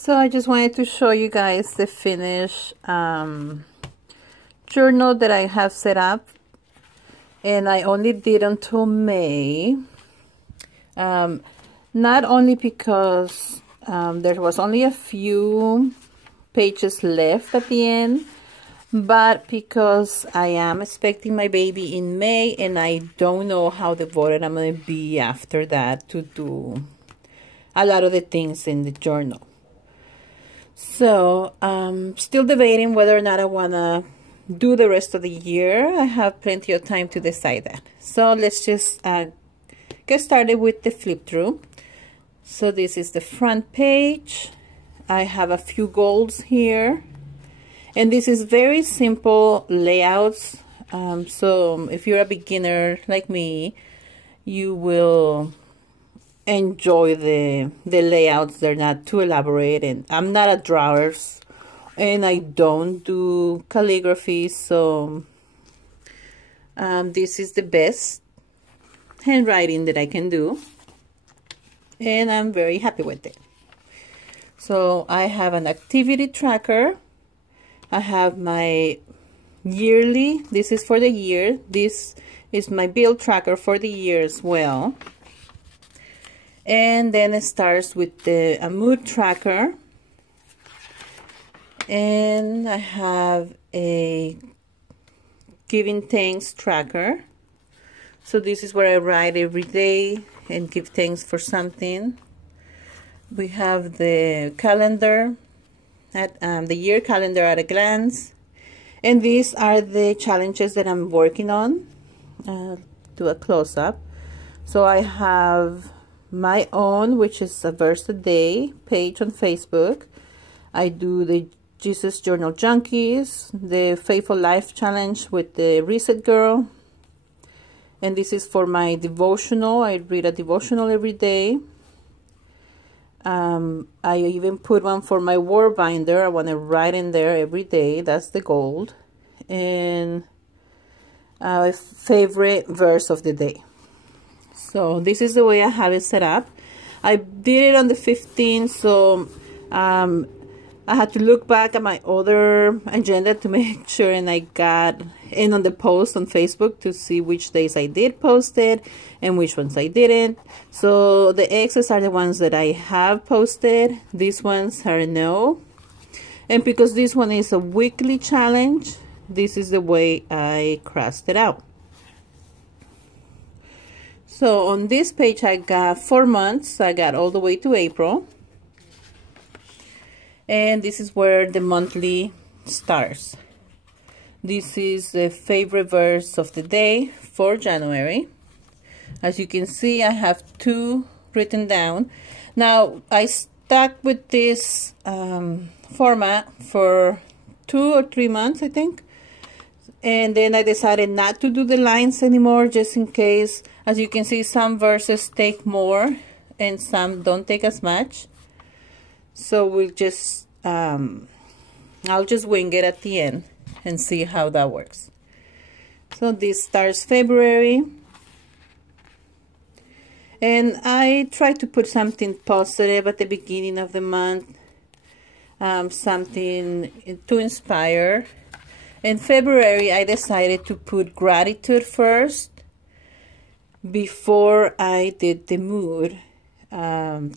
So I just wanted to show you guys the finished journal that I have set up, and I only did until May, not only because there was only a few pages left at the end, but because I am expecting my baby in May and I don't know how devoted I'm going to be after that to do a lot of the things in the journal. So still debating whether or not I want to do the rest of the year. I have plenty of time to decide that. So let's just get started with the flip through. So this is the front page. I have a few goals here, and this is very simple layouts. So if you're a beginner like me, you will enjoy the layouts. They're not too elaborate, and I'm not a drawer and I don't do calligraphy, so this is the best handwriting that I can do, and I'm very happy with it. So I have an activity tracker. I have my yearly, this is for the year. This is my bill tracker for the year as well. And then it starts with a mood tracker. And I have a giving thanks tracker. So this is where I write every day and give thanks for something. We have the calendar, at the year calendar at a glance. And these are the challenges that I'm working on. Do a close-up. So I have my own, which is a verse a day page on Facebook. I do the Jesus Journal Junkies, the Faithful Life Challenge with the Reset Girl. And this is for my devotional. I read a devotional every day. I even put one for my word binder. I want to write in there every day. That's the goal. And a favorite verse of the day. So this is the way I have it set up. I did it on the 15th, so I had to look back at my other agenda to make sure, and I got in on the post on Facebook to see which days I did post it and which ones I didn't. So the X's are the ones that I have posted. These ones are no. And because this one is a weekly challenge, this is the way I crossed it out. So on this page, I got 4 months. I got all the way to April. And this is where the monthly starts. This is the favorite verse of the day for January. As you can see, I have 2 written down. Now, I stuck with this format for 2 or 3 months, I think. And then I decided not to do the lines anymore, just in case. As you can see, some verses take more and some don't take as much. So we'll just, I'll just wing it at the end and see how that works. So this starts February. And I try to put something positive at the beginning of the month. Something to inspire. In February, I decided to put gratitude first before I did the mood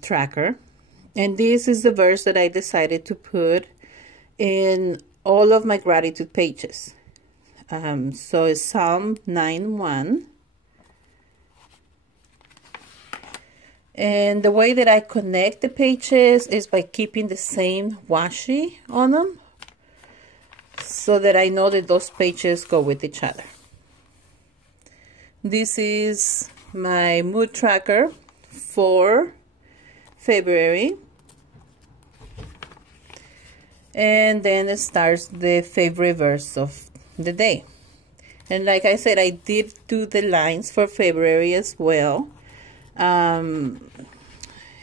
tracker. And this is the verse that I decided to put in all of my gratitude pages. So it's Psalm 9:1. And the way that I connect the pages is by keeping the same washi on them, so that I know that those pages go with each other. This is my mood tracker for February. And then it starts the favorite verse of the day. And like I said, I did do the lines for February as well. And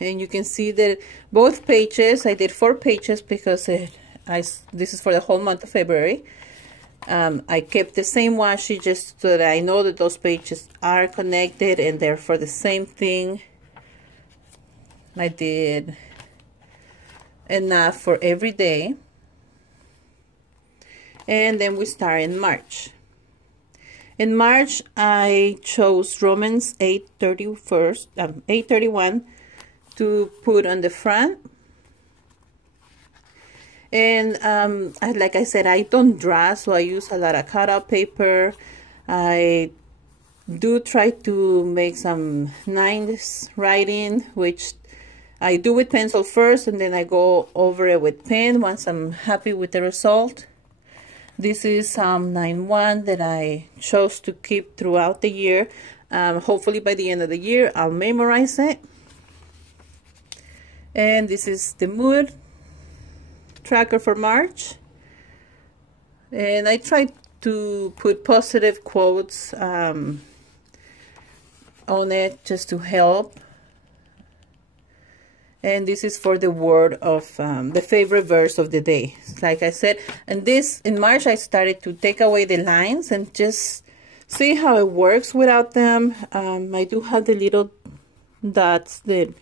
you can see that both pages, I did 4 pages because this is for the whole month of February. I kept the same washi just so that I know that those pages are connected and they're for the same thing. I did enough for every day. And then we start in March. In March, I chose Romans 8:31 to put on the front. And like I said, I don't draw, so I use a lot of cutout paper. I do try to make some nice writing, which I do with pencil first, and then I go over it with pen once I'm happy with the result. This is Psalm 9:1 that I chose to keep throughout the year. Hopefully by the end of the year, I'll memorize it. And this is the mood tracker for March. And I tried to put positive quotes on it just to help. And this is for the word of the favorite verse of the day. Like I said, and this in March I started to take away the lines and just see how it works without them. I do have the little dots that,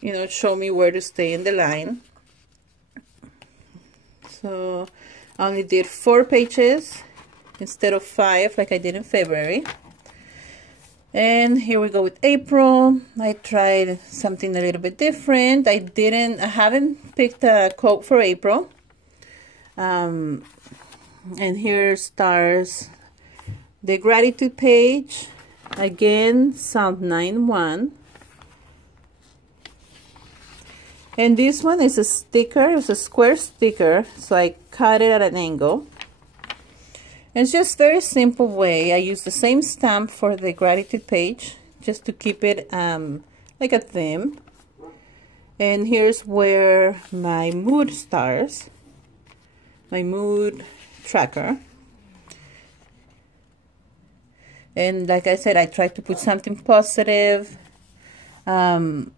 you know, show me where to stay in the line. So I only did 4 pages instead of 5 like I did in February. And here we go with April. I tried something a little bit different. I haven't picked a quote for April. And here starts the gratitude page. Again, Psalm 9:1. And this one is a sticker. It's a square sticker, so I cut it at an angle. It's just very simple way. I use the same stamp for the gratitude page just to keep it like a theme. And here's where my mood starts, my mood tracker. And like I said, I try to put something positive. I'm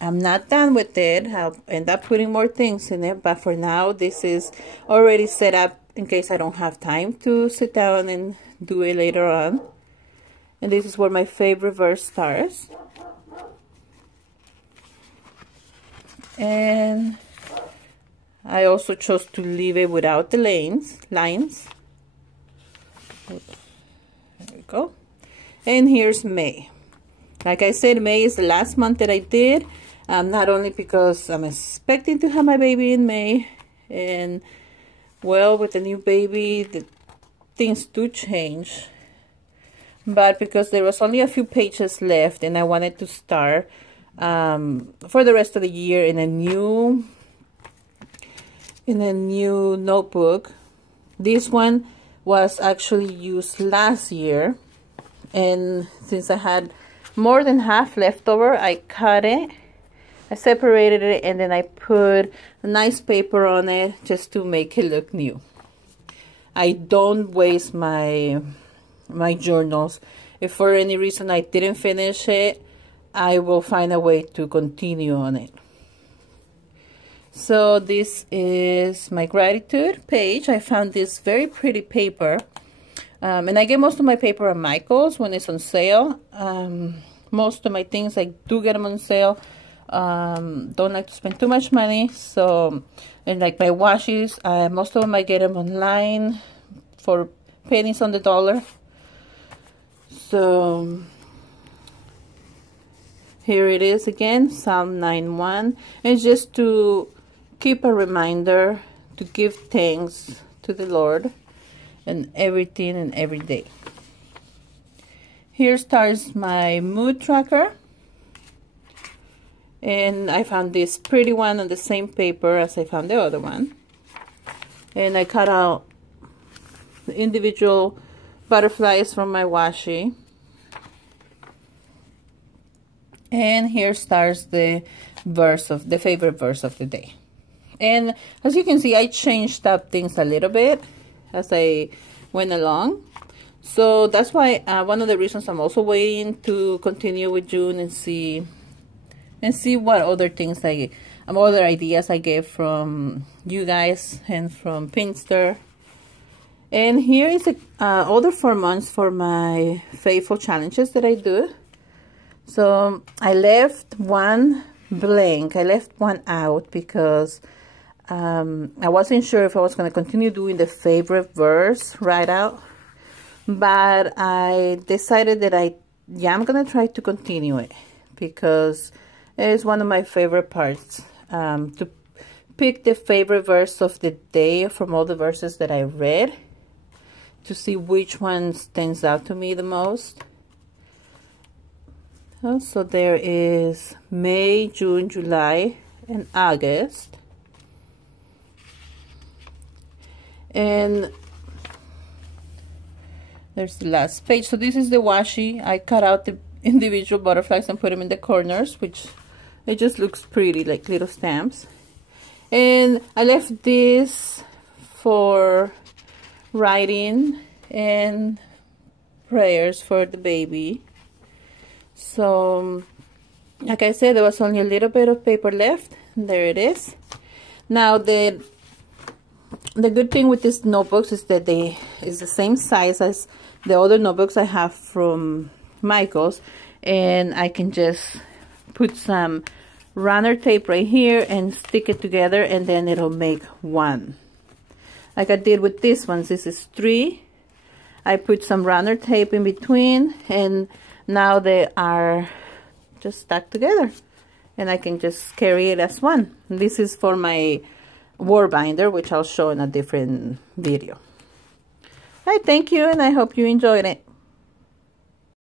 not done with it. I'll end up putting more things in it, but for now this is already set up in case I don't have time to sit down and do it later on. And this is where my favorite verse starts. And I also chose to leave it without the lines. There we go. And here's May. Like I said, May is the last month that I did. Not only because I'm expecting to have my baby in May, and well, with the new baby, the things do change, but because there was only a few pages left and I wanted to start for the rest of the year in a new notebook. This one was actually used last year, and since I had more than half left over, I cut it. I separated it, and then I put a nice paper on it just to make it look new. I don't waste my journals. If for any reason I didn't finish it, I will find a way to continue on it. So this is my gratitude page. I found this very pretty paper. And I get most of my paper at Michael's when it's on sale. Most of my things, I do get them on sale. Don't like to spend too much money, so, and like my washes, most of them I get them online for pennies on the dollar. So here it is again, Psalm 9:1. It's just to keep a reminder to give thanks to the Lord and everything and every day. Here starts my mood tracker. And I found this pretty one on the same paper as I found the other one. And I cut out the individual butterflies from my washi. And here starts the favorite verse of the day. And as you can see, I changed up things a little bit as I went along. So that's why one of the reasons I'm also waiting to continue with June and see what other things other ideas I get from you guys and from Pinster. And here is other 4 months for my faithful challenges that I do. So I left one blank. I left one out because I wasn't sure if I was going to continue doing the favorite verse right out, but I decided that I'm going to try to continue it because it is one of my favorite parts, to pick the favorite verse of the day from all the verses that I read to see which one stands out to me the most. So there is May, June, July, and August. And there's the last page. So this is the washi. I cut out the individual butterflies and put them in the corners, which it just looks pretty, like little stamps. And I left this for writing and prayers for the baby. So like I said, there was only a little bit of paper left. There it is. Now the good thing with these notebooks is that they is the same size as the other notebooks I have from Michaels, and I can just put some runner tape right here and stick it together, and then it'll make one. Like I did with this one. This is 3. I put some runner tape in between, and now they are just stuck together, and I can just carry it as one. This is for my word binder, which I'll show in a different video. All right, thank you, and I hope you enjoyed it.